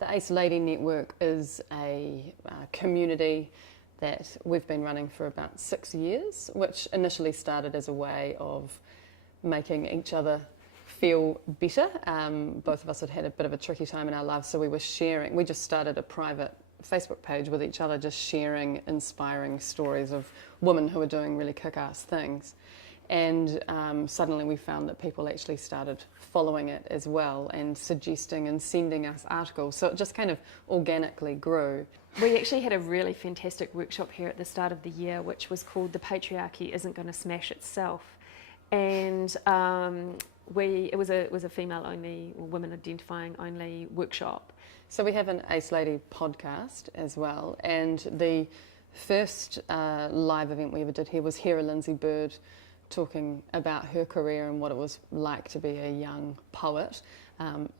The Ace Lady Network is a community that we've been running for about 6 years, which initially started as a way of making each other feel better. Both of us had had a bit of a tricky time in our lives, so we just started a private Facebook page with each other, just sharing inspiring stories of women who are doing really kick-ass things. And suddenly we found that people actually started following it as well and suggesting and sending us articles. So it just kind of organically grew. We actually had a really fantastic workshop here at the start of the year, which was called The Patriarchy Isn't Going to Smash Itself. And it was a female-only, or women-identifying-only workshop. So we have an Ace Lady podcast as well. And the first live event we ever did here was Hera Lindsay Bird, talking about her career and what it was like to be a young poet,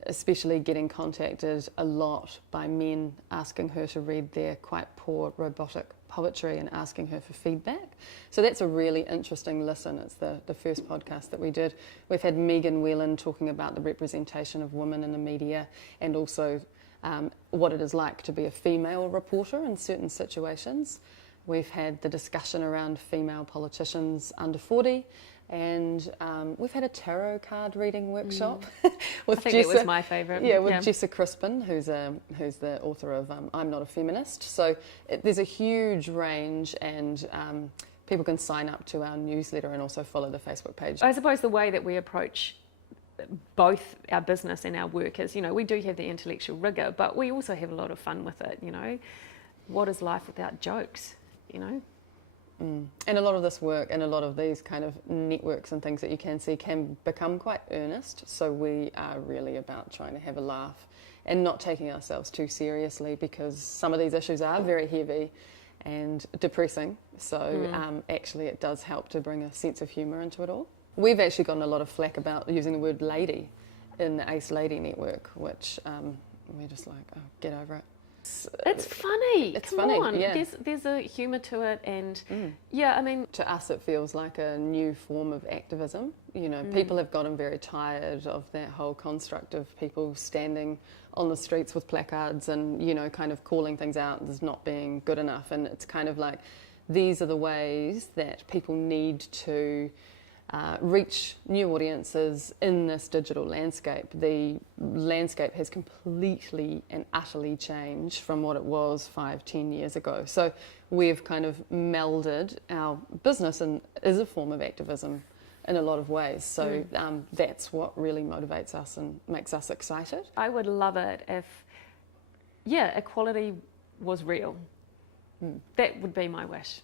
especially getting contacted a lot by men asking her to read their quite poor robotic poetry and asking her for feedback. So that's a really interesting listen. It's the first podcast that we did. We've had Megan Whelan talking about the representation of women in the media and also what it is like to be a female reporter in certain situations. We've had the discussion around female politicians under 40, and we've had a tarot card reading workshop with I think it was my favourite. Yeah, with Jessa Crispin, who's the author of I'm Not a Feminist. So there's a huge range, and people can sign up to our newsletter and also follow the Facebook page. I suppose the way that we approach both our business and our work is, we do have the intellectual rigour, but we also have a lot of fun with it. What is life without jokes? And a lot of this work and a lot of these kind of networks and things that you can see can become quite earnest. So we are really about trying to have a laugh and not taking ourselves too seriously, because some of these issues are very heavy and depressing. So actually it does help to bring a sense of humour into it all. We've actually gotten a lot of flack about using the word lady in the Ace Lady Network, which we're just like, oh, get over it. It's funny. It's Come funny, on. yeah. There's a humour to it, and to us it feels like a new form of activism. People have gotten very tired of that whole construct of people standing on the streets with placards and kind of calling things out as not being good enough. And it's kind of like these are the ways that people need to reach new audiences in this digital landscape. The landscape has completely and utterly changed from what it was 5-10 years ago. So we've kind of melded our business and is a form of activism in a lot of ways. So that's what really motivates us and makes us excited. I would love it if, equality was real. That would be my wish.